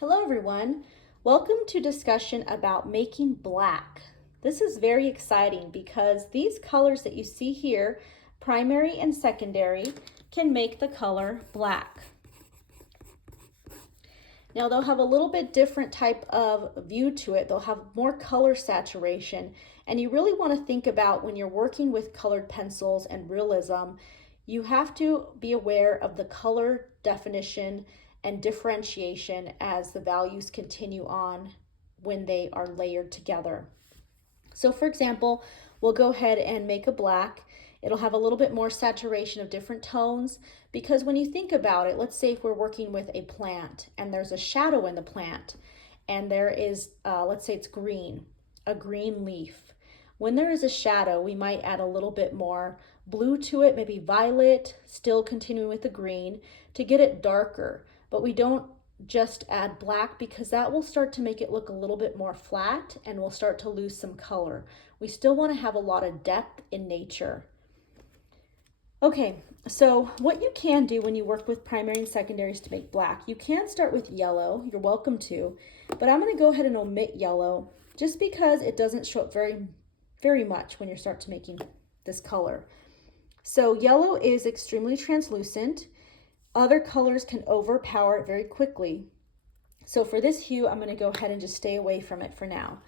Hello everyone. Welcome to discussion about making black. This is very exciting because these colors that you see here, primary and secondary, can make the color black. Now they'll have a little bit different type of view to it. They'll have more color saturation, and you really want to think about when you're working with colored pencils and realism, you have to be aware of the color definition and differentiation as the values continue on when they are layered together. So for example, we'll go ahead and make a black. It'll have a little bit more saturation of different tones because when you think about it, let's say if we're working with a plant and there's a shadow in the plant and there is, let's say it's green, a green leaf. When there is a shadow, we might add a little bit more blue to it, maybe violet, still continuing with the green to get it darker. But we don't just add black because that will start to make it look a little bit more flat and we'll start to lose some color. We still want to have a lot of depth in nature. Okay, so what you can do when you work with primary and secondaries to make black, you can start with yellow, you're welcome to, but I'm going to go ahead and omit yellow just because it doesn't show up very much when you start to making this color. So yellow is extremely translucent. Other colors can overpower it very quickly. So for this hue, I'm going to go ahead and just stay away from it for now.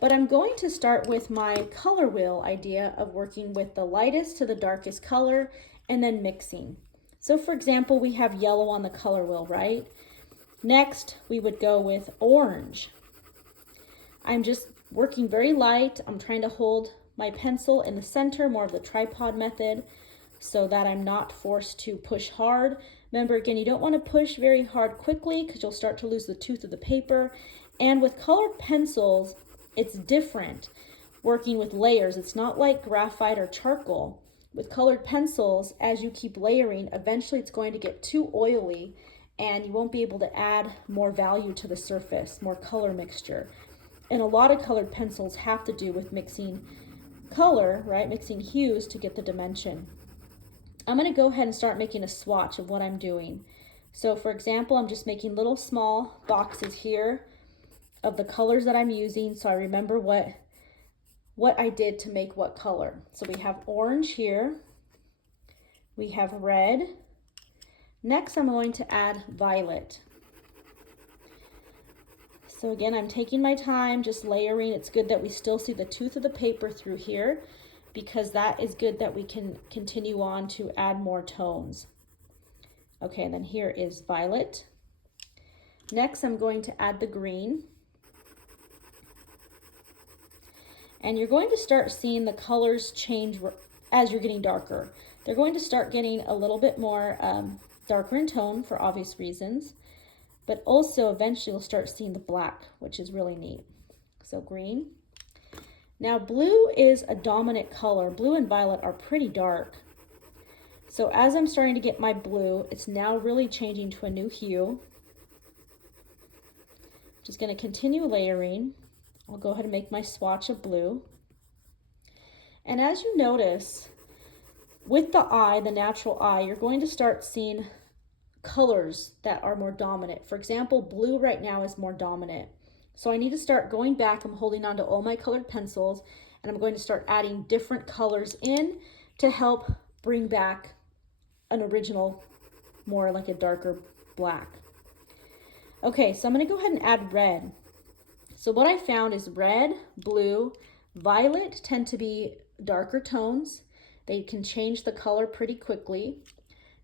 But I'm going to start with my color wheel idea of working with the lightest to the darkest color and then mixing. So for example, we have yellow on the color wheel, right? Next, we would go with orange. I'm just working very light. I'm trying to hold my pencil in the center, more of the tripod method, so that I'm not forced to push hard. Remember, again, you don't want to push very hard quickly because you'll start to lose the tooth of the paper. And with colored pencils, it's different working with layers. It's not like graphite or charcoal. With colored pencils, as you keep layering, eventually it's going to get too oily and you won't be able to add more value to the surface, more color mixture. And a lot of colored pencils have to do with mixing color, right? Mixing hues to get the dimension. I'm going to go ahead and start making a swatch of what I'm doing. So for example, I'm just making little small boxes here of the colors that I'm using so I remember what I did to make what color. So we have orange here, we have red. Next I'm going to add violet. So again, I'm taking my time, just layering. It's good that we still see the tooth of the paper through here because that is good that we can continue on to add more tones. Okay, and then here is violet. Next, I'm going to add the green. And you're going to start seeing the colors change as you're getting darker. They're going to start getting a little bit more darker in tone for obvious reasons, but also eventually you'll start seeing the black, which is really neat. So green. Now blue is a dominant color. Blue and violet are pretty dark. So as I'm starting to get my blue, it's now really changing to a new hue. Just going to continue layering. I'll go ahead and make my swatch of blue. And as you notice, with the eye, the natural eye, you're going to start seeing colors that are more dominant. For example, blue right now is more dominant. So I need to start going back. I'm holding on to all my colored pencils and I'm going to start adding different colors in to help bring back an original, more like a darker black. Okay, so I'm going to go ahead and add red. So what I found is red, blue, violet tend to be darker tones. They can change the color pretty quickly.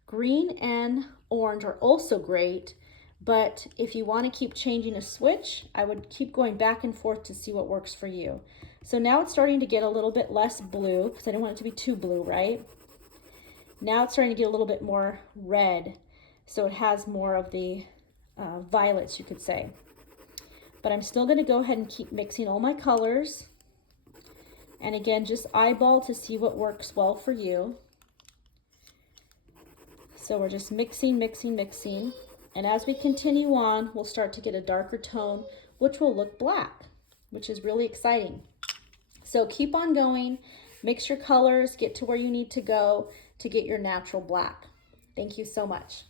Green and orange are also great, but if you want to keep changing a switch, I would keep going back and forth to see what works for you. So now it's starting to get a little bit less blue because I didn't want it to be too blue, right? Now it's starting to get a little bit more red, so it has more of the violets, you could say. But I'm still going to go ahead and keep mixing all my colors. And again, just eyeball to see what works well for you. So we're just mixing, mixing, mixing. And as we continue on, we'll start to get a darker tone, which will look black, which is really exciting. So keep on going, mix your colors, get to where you need to go to get your natural black. Thank you so much.